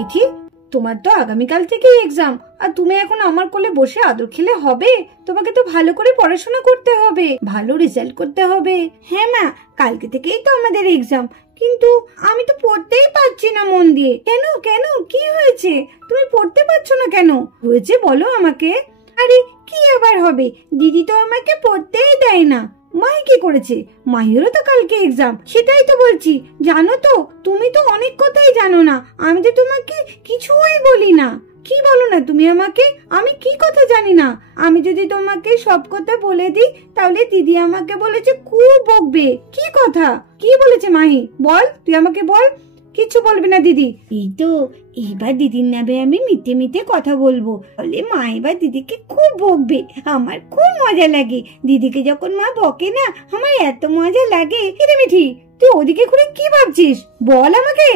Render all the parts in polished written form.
মিঠি, তোমার তো আগামীকাল থেকেই এক্সাম, আর তুমি এখন আমার কোলে বসে আদর খেলে হবে? তোমাকে তো ভালো করে পড়াশোনা করতে হবে, ভালো রেজাল্ট করতে হবে। হ্যাঁ মা, কালকে থেকেই তো আমাদের এক্সাম, কিন্তু আমি তো পড়তেই পারছি না মন দিয়ে। কেন কেন, কি হয়েছে? তুমি পড়তে পারছো না কেন? হয়েছে বলো আমাকে। আরে কি আবার হবে, দিদি তো আমাকে পড়তেই দেয় না। মাহি কি করেছে? মাহিরও তো কালকে এক্সাম, সেটাই তো বলছি। জানো তো, তুমি তো অনেক কথাই জানো না, আমি তো তোমাকে কিছুই বলি না। কি বলো না তুমি আমাকে? আমি কি কথা জানি না? আমি যদি তোমাকে সব কথা বলে দিই তাহলে দিদি আমাকে বলেছে খুব বকবে। কি কথা? কি বলেছে মাহি? বল, তুই আমাকে বল। কিছু বলবি না দিদি। এই তো, এইবার দিদির নামে আমি মিথ্যে মিথ্যে কথা বলবো, বলে মা এবার দিদিকে খুব বকবে। আমার খুব মজা লাগে, দিদিকে যখন মা বকে না আমার এত মজা লাগে। কিরে মিঠি, তুই ওদিকে ঘুরে কি ভাবছিস? বল আমাকে।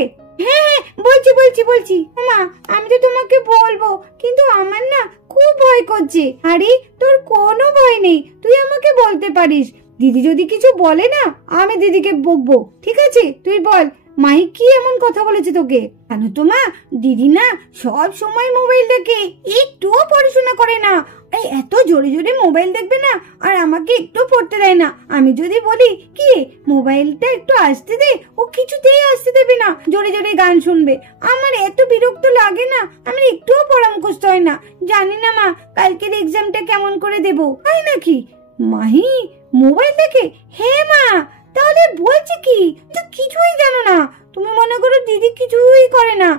হ্যাঁ বলছি বলছি বলছি। মা আমি তো তোমাকে বলবো, কিন্তু আমার না খুব ভয় করছে। আরে তোর কোনো ভয় নেই, তুই আমাকে বলতে পারিস। দিদি যদি কিছু বলে না আমি দিদিকে বকবো, ঠিক আছে? তুই বল, মাহি কি এমন কথা বলেছে তোকে? জানো তো মা, দিদি না সব সময় মোবাইল দেখে, একটুও পড়াশোনা করে না। এত জোরে জোরে মোবাইল দেখবে না, আর আমাকে একটু পড়তে দেয় না। আমি যদি বলি কি মোবাইলটা একটু আসতে দে, ও কিছুতেই আসতে দেবে না, জোরে জোরে গান শুনবে। আমার এত বিরক্ত লাগে না, আমার একটুও পড়া মুখস্থ হয় না। জানি না মা কালকের এক্সামটা কেমন করে দেবো। তাই নাকি? মাহি মোবাইল দেখে? হ্যাঁ মা। তাহলে বলছে কি? তো কিছুই জানো না। তুমি মনে করো দিদি কিছুই করে না।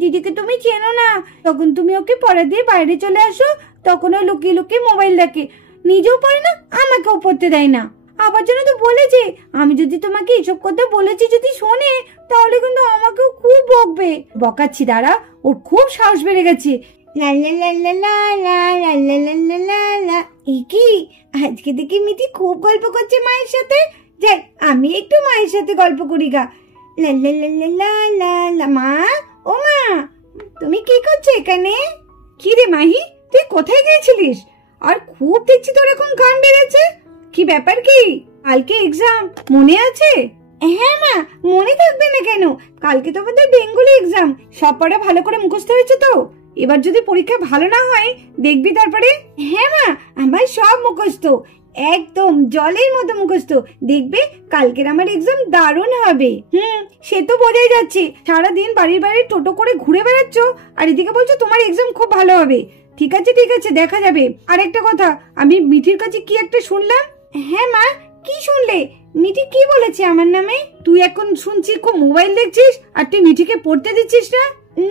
দিদিকে তুমি চেনো না। তখন তুমি ওকে পড়া দিয়ে বাইরে চলে আসো, তখন ও লুকিয়ে লুকিয়ে মোবাইল দেখে, নিজেও পড়ে না, আমাকেও পড়তে দেয় না। আবার জন্য তো বলেছে আমি যদি তোমাকে এসব কথা বলেছি যদি শোনে তাহলে কিন্তু আমাকেও খুব বকবে। বকাচ্ছি, দাঁড়া, ওর খুব সাহস বেড়ে গেছে। কি আজকে দেখি মিঠি খুব গল্প করছে মায়ের সাথে। যাই আমি একটু মায়ের সাথে গল্প করি গা। মা, ও মা, তুমি কি করছো এখানে? কি রে মাহি, তুই কোথায় গিয়েছিলিস? আর খুব দেখছি তোর এখন গান বেড়েছে। কি ব্যাপার কি? কালকে এক্সাম, মনে আছে? হ্যাঁ মা, মনে থাকবে না কেন? কালকে তোমাদের বেঙ্গলি এক্সাম, সব পড়া ভালো করে মুখস্থ হয়েছে তো? এবার যদি পরীক্ষা ভালো না হয় দেখবি তারপরে। হ্যাঁ মা, আমার সব মুখস্থ, একদম জলের মতো মুখস্থ। দেখবে কালকের আমার এক্সাম দারুণ হবে। সে তো বোঝাই যাচ্ছে, সারাদিন বাড়ির বাইরে টোটো করে ঘুরে বেড়াচ্ছ আর এদিকে বলছো তোমার এক্সাম খুব ভালো হবে। ঠিক আছে ঠিক আছে, দেখা যাবে। আর একটা কথা, আমি মিঠির কাছে কি একটা শুনলাম। হ্যাঁ মা, কি শুনলে? মিঠি কি বলেছে আমার নামে? তুই এখন শুনছি খুব মোবাইল দেখছিস আর তুই মিঠিকে পড়তে দিচ্ছিস না।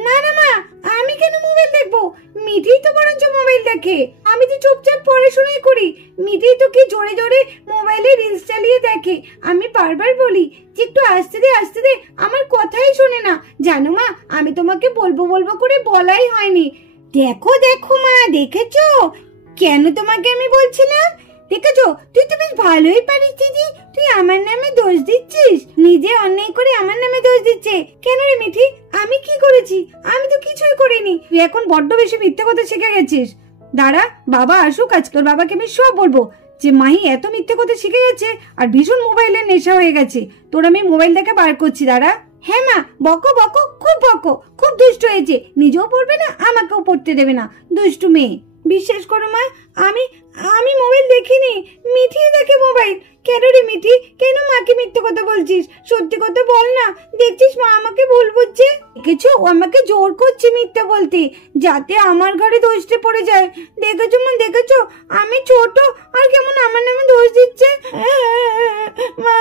না না মা, আমি কেন মোবাইল দেখবো? মিঠি তো বরঞ্চ মোবাইল দেখে, আমি তো চুপচাপ পড়াশোনাই করি। মিঠি তো কি জোরে জোরে মোবাইলে রিলস চালিয়ে দেখে। আমি বারবার বলি যে একটু আসতে দে আসতে দে, আমার কথাই শোনে না। জানো মা, আমি তোমাকে বলবো বলবো করে বলাই হয়নি। দেখো দেখো মা, দেখেছো কেন তোমাকে আমি বলছিলাম? দেখেছো, তুই তো বেশ ভালোই পারিস দিদি। তুই আমার নামে দোষ দিচ্ছিস, নিজে অন্যায় করে আমার নামে দোষ দিচ্ছে কেন রে মিঠি? আমি কি করেছি? আমি তো কিছুই করিনি। তুই এখন বড্ড বেশি মিথ্যে কথা শিখে গেছিস। দাঁড়া, বাবা আসুক, আজ তোর বাবাকে আমি সব বলবো যে মাহি এত মিথ্যে কথা শিখে গেছে আর ভীষণ মোবাইলের নেশা হয়ে গেছে। তোর আমি মোবাইল দেখে বার করছি, দাঁড়া। হ্যাঁ মা, বকো বকো, খুব বকো, খুব দুষ্ট হয়েছে, নিজেও পড়বে না আমাকেও পড়তে দেবে না, দুষ্টু মেয়ে। বিশ্বাস করো মা, আমি আমি মোবাইল দেখিনি, মিঠি দেখে মোবাইল। কেন রে মিঠি, কেন মাকে মিথ্যে কথা বলছিস? সত্যি কথা বল না, দেখছিস মা আমাকে ভুল বুঝছে। দেখেছো, ও আমাকে জোর করছে মিথ্যে বলতে, যাতে আমার ঘরে দোষটা পড়ে যায়। দেখেছো মা, দেখেছো আমি ছোট আর কেমন আমার নামে দোষ দিচ্ছে। মা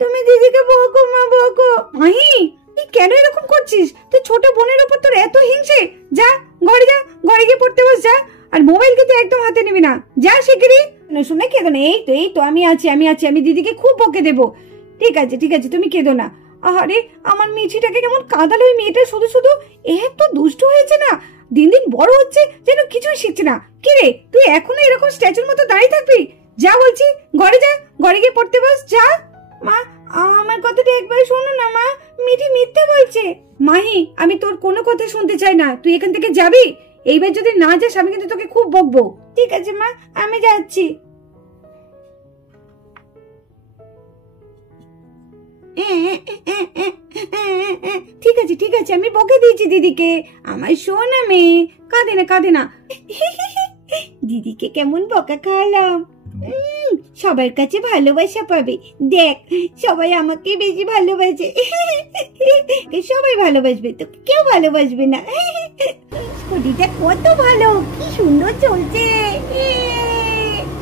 তুমি দিদিকে বকো, মা বকো। মাহি, তুই কেন এরকম করছিস? তুই ছোট বোনের উপর তোর এত হিংসে? যা ঘরে যা, ঘরে গিয়ে পড়তে বস যা। আর মোবাইল কিন্তু একদম হাতে নিবি না, যা শিগগিরই। শুনে কেঁদো না, এই তো আমি আছি, আমি দিদিকে খুব বকে দেবো। ঠিক আছে ঠিক আছে, তুমি কেঁদো না। আরে আমার মিঠিটাকে কেমন কাঁদালো ওই মেয়েটা, শুধু শুধু এত দুষ্ট হয়েছে না, দিন দিন বড় হচ্ছে যেন কিছুই শিখছে না। কি রে, তুই এখনো এরকম স্ট্যাচুর মতো দাঁড়িয়ে থাকবি? যা বলছি, ঘরে যা, ঘরে গিয়ে পড়তে বস যা। মা আমার কথাটা একবার শোনো না মা, মিঠি মিথ্যে বলছে। মাহি, আমি তোর কোনো কথা শুনতে চাই না, তুই এখান থেকে যাবি। এইবার যদি না যাস আমি কিন্তু তোকে খুব বকবো। ঠিক আছে মা, আমি যাচ্ছি। ঠিক আছে ঠিক আছে, আমি বকে দিয়েছি দিদিকে। আমার সোনা মেয়ে, কাঁদে না কাঁদে না। দিদিকে কেমন বকা খাওয়ালাম। সবার কাছে ভালোবাসা পাবে। দেখ, সবাই আমাকে বেশি ভালোবাসে। সবাই ভালোবাসবে, তো কেউ ভালোবাসবে না। স্কুটিটা কত ভালো, কি সুন্দর চলছে।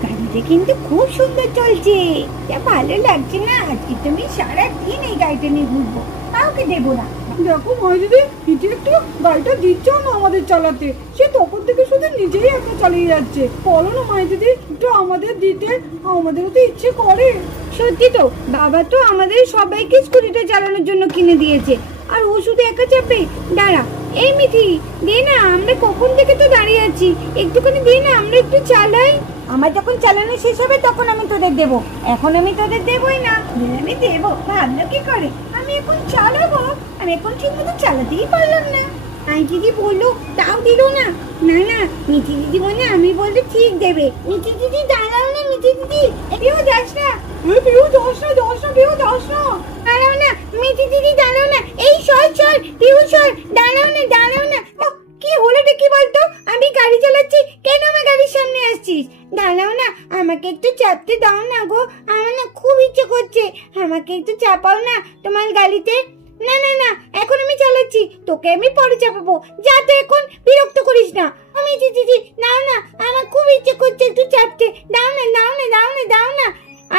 গাড়িটা কিন্তু খুব সুন্দর চলছে। যা ভালো লাগছে না, আজকে তুমি সারাদিন এই গাড়িটা নিয়ে ঘুরবো, কাউকে দেবো না। দেখো মাই দিদি, কিছু একটু গাড়িটা দিচ্ছেও না আমাদের চালাতে। সে তখন থেকে শুধু নিজেই একা চালিয়ে যাচ্ছে। বলো না মাই দিদি, একটু আমাদের দিতে, আমাদেরও তো ইচ্ছে করে। সত্যি তো, বাবা তো আমাদের সবাইকে স্কুটিটা চালানোর জন্য কিনে দিয়েছে, আর ও শুধু একা চাপবে। দাঁড়া, এই মিঠি দে না, আমরা কখন থেকে তো দাঁড়িয়ে আছি, একটুখানি দে না, আমরা একটু চালাই। আমার যখন চালানো শেষ হবে তখন আমি তোদের দেবো, এখন আমি তোদের দেবই না। আমি দেবো ভাবলো কি করে, আমি এখন চালাবো। আমি এখন ঠিক মতো চালাতেই পারলাম না। আই দিদি বললো, তাও দিল না। না না, মিঠি দিদি বলে আমি বললে ঠিক দেবে। মিঠি দিদি দাঁড়াও না, মিঠি দিদি এদিও যাস না। পিউ যাস না, যাস না, পিউ যাস না। দাঁড়াও না, মিঠি দিদি দাঁড়াও না। এই সর সর, পিউ সর, দাঁড়াও না, দাঁড়াও না। কি হলোটা কি বলতো, আমি গাড়ি চালাচ্ছি, কেন আমার গাড়ির সামনে আসছিস? দাঁড়াও না, আমাকে একটু চাপতে দাও না গো, আমার না খুব ইচ্ছে করছে, আমাকে একটু চাপাও না তোমার গাড়িতে। না না না, এখন আমি চালাচ্ছি, তোকে আমি পরে চাপাবো, যা তো, এখন বিরক্ত করিস না। আমি দিদি নাও না, আমার খুব ইচ্ছে করছে একটু চাপতে, দাও না দাও না দাও না দাও না।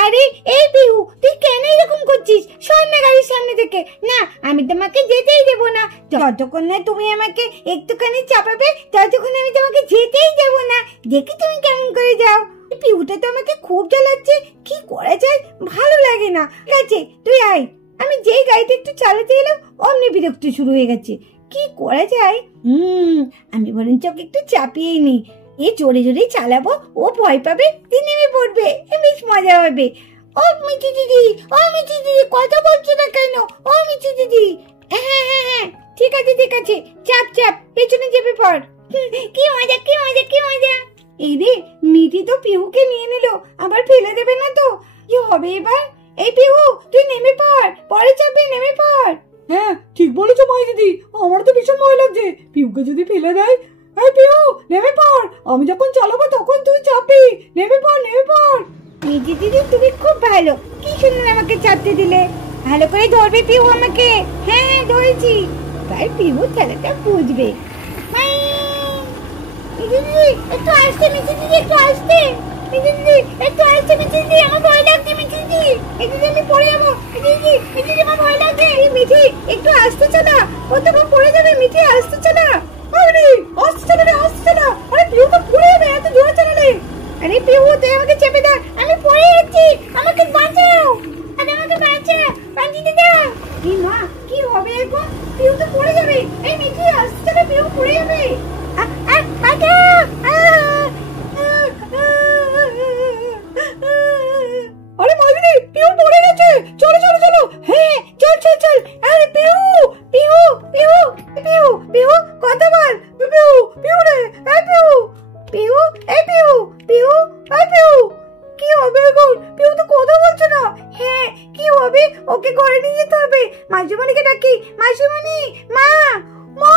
আরে এই পিহু, তুই কেন এরকম করছিস? সর না গাড়ির সামনে থেকে। না, আমি তোমাকে যেতেই দেবো না, যতক্ষণ না তুমি আমাকে একটুখানি চাপাবে, ততক্ষণ আমি তোমাকে যেতেই দেবো না। দেখি তুমি কেমন করে যাও। পিহুটা তো আমাকে খুব জ্বালাচ্ছে, কি করা যায়, ভালো লাগে না। ঠিক আছে, তুই আয়। আমি যেই গাড়িটা একটু চালাতে এলাম, অমনি বিরক্ত শুরু হয়ে গেছে। কি করা যায়? আমি বরঞ্চ ওকে একটু চাপিয়েই নি। এ জোরে জোরে চালাবো, ও ভয় পাবে, তুই নেমে পড়বে, বেশ মজা হবে। ও মিঠি দিদি, ও মিঠি দিদি, কথা বলছো না কেন? ও মিঠি দিদি, হ্যাঁ হ্যাঁ হ্যাঁ, ঠিক আছে ঠিক আছে, চাপ চাপ, পেছনে চেপে পড়। কি মজা কি মজা কি মজা। এই রে, মিঠি তো পিহুকে নিয়ে নিল, আবার ফেলে দেবে না তো? কি হবে এবার? এই পিহু, তুই নেমে পড়, পরে চাপে, নেমে পড়। হ্যাঁ ঠিক বলেছো মাই দিদি, আমার তো ভীষণ ভয় লাগছে পিউকে যদি ফেলে দেয়। এই পিউ, নেমে পড়, আমি যখন চালাবো তখন তুই চাপবি, নেমে পড় নেমে পড়। মিঠি দিদি তুমি খুব ভালো, কি সুন্দর আমাকে চাপতে দিলে। ভালো করে ধরবে পিহু আমাকে। হ্যাঁ হ্যাঁ ধরেছি, এবার পিহু খেলাটা বুঝবে। মিঠি দিদি একটু আসতে, মিঠি দিদি একটু আসতে, মিঠি দিদি একটু আসতে, মিঠি দিদি আমার ভয় লাগছে, মিঠি দিদি একটু আমি পড়ে যাবো, মিঠি দিদি মিঠি দিদি আমার ভয় লাগছে। মিঠি একটু আসতে চালা, ও তখন পড়ে যাবে। মিঠি আসতে চালা। আরে আসতে চালা রে, আসতে চালা। আরে পিউ তো পড়ে যাবে এত জোরে চালালে। আরে পিহু, তুই আমাকে চেপে দাও, আমি পড়ে যাচ্ছি, আমাকে বাঁচাও, আরে আমাকে বাঁচা, বাঁচিয়ে দাও। কি মা, কি হবে এখন? পিহু তো পড়ে যাবে। এই মিঠি আসতে চালা, পিহু পড়ে যাবে। আরে মাই দিদি, পিউ পড়ে গেছে, চলো চলো চলো। হ্যাঁ চল চল চল। আরে পিহু পিহু পিহু পিহু পিহু, কথা বল। পিউ, পিউ রে, এই পিউ, পিহু, এই পিহু, পিহু, এই পিহু, কি হবে এখন? পিহু তো কথা বলছে না। হ্যাঁ কি হবে? ওকে ঘরে নিয়ে যেতে হবে। মাসিমণিকে ডাকি, মাসিমণি, মা, মা,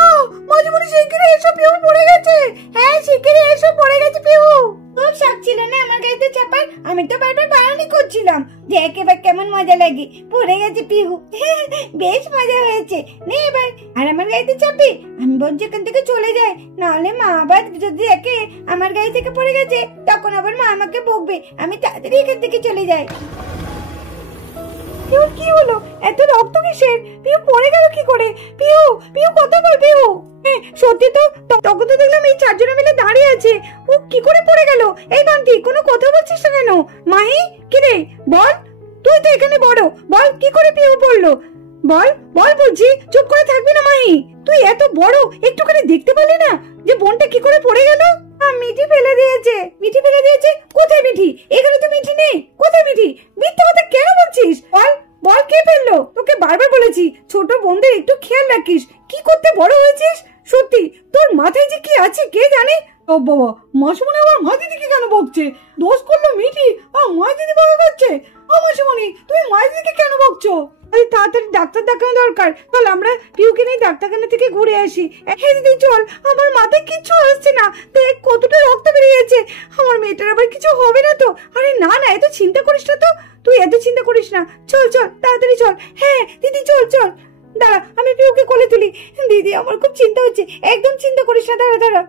মাঝে শিগগিরই এসো, পিউ পড়ে গেছে। হ্যাঁ শিগগিরই এসো, পড়ে গেছে পিহু। খুব শখ ছিল না আমার গাড়িতে চাপার, আমি তো বারবার বারণই করছিলাম। দেখ এবার কেমন মজা লাগে, পড়ে গেছে পিহু, বেশ মজা হয়েছে। নে এবার আর আমার গাড়িতে চাপি। আমি বলছি এখান থেকে চলে যায়, নাহলে মা আবার যদি দেখে আমার গাড়ি থেকে পড়ে গেছে, তখন আবার মা আমাকে বকবে। আমি তাড়াতাড়ি এখান থেকে চলে যাই। পিউ কি হলো, এত রক্ত কিসের? পিউ পড়ে গেল কি করে? পিউ, পিউ কথা বল পিউ। সত্যি তো, তখন তো দেখলাম এই চারজনে মিলে দাঁড়িয়ে আছে, ও কি করে পড়ে গেল? এই বান্টি, কোনো কথা বলছিস না কেন? মাহি, কি রে, বল, তুই তো এখানে বড়, বল কি করে পিউ পড়লো? বল বল বলছি, চুপ করে থাকবি না মাহি। তুই এত বড়, একটুখানি দেখতে পারলি না যে বোনটা কি করে পড়ে গেল? মিঠি ফেলে দিয়েছে। মিঠি ফেলে দিয়েছে? কোথায় মিঠি? এখানে তো মিঠি নেই, কোথায় মিঠি? মিথ্যা কথা কেন বলছিস? বল বল, কে ফেললো? তোকে বারবার বলেছি ছোট বোনদের একটু খেয়াল রাখিস, কি করতে বড় হয়েছিস। সত্যি তোর মাথায় যে কি আছে কে জানে। ও বাবা, মাসিমণি আমার মা দিদিকে কেন বকছে? দোষ করলো মিঠি আর মা দিদি বাবা করছে। ও মাসিমণি, তুমি মা দিদিকে কেন বকছো? তাড়াতাড়ি ডাক্তার দেখানো দরকার। চল আমরা পিউকে নিয়ে ডাক্তারখানা থেকে ঘুরে আসি। হ্যাঁ দিদি চল, আমার মাথায় কিচ্ছু আসছে না, দেখ কতটা রক্ত বেরিয়েছে। আমার মেয়েটার আবার কিছু হবে না তো? আরে না না, এত চিন্তা করিস না তো, তুই এত চিন্তা করিস না। চল চল তাড়াতাড়ি চল। হ্যাঁ দিদি চল চল। দাঁড়া আমি পিউকে কোলে তুলি। দিদি আমার খুব চিন্তা হচ্ছে। একদম চিন্তা করিস না, দাঁড়া দাঁড়া।